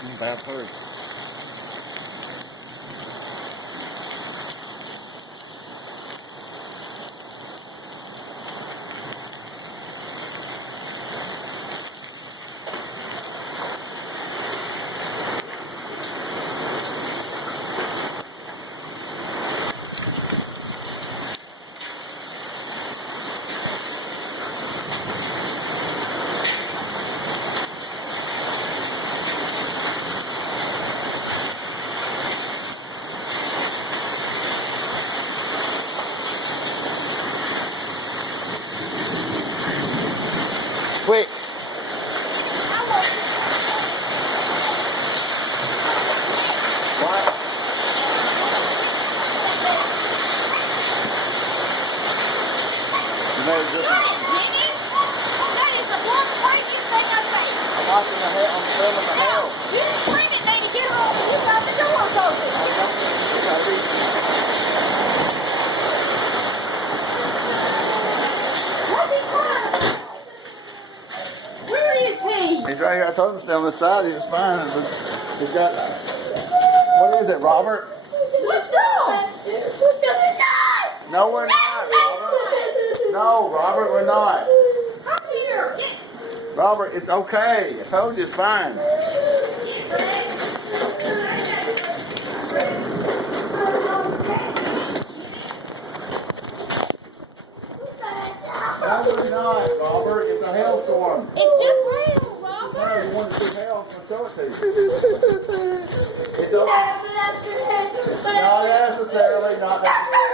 Bad first. Quick. What? You made it just... I'm watching the hell. I'm filming the hell. You didn't bring it, then get her over. You got the doors open. What's he crying about? Where is he? He's right here. I told him to stay on this side. He was fine. But he's got... What is it, Robert? Let's go. We're gonna die. No, we're not, Robert. No, Robert, we're not. Come here. Robert, it's okay. I told you it's fine. No, we're not, Robert. It's a hailstorm. It's just hell, Robert. You want to see hail? I'm going to show it to you. It's okay. Not necessarily, not necessarily.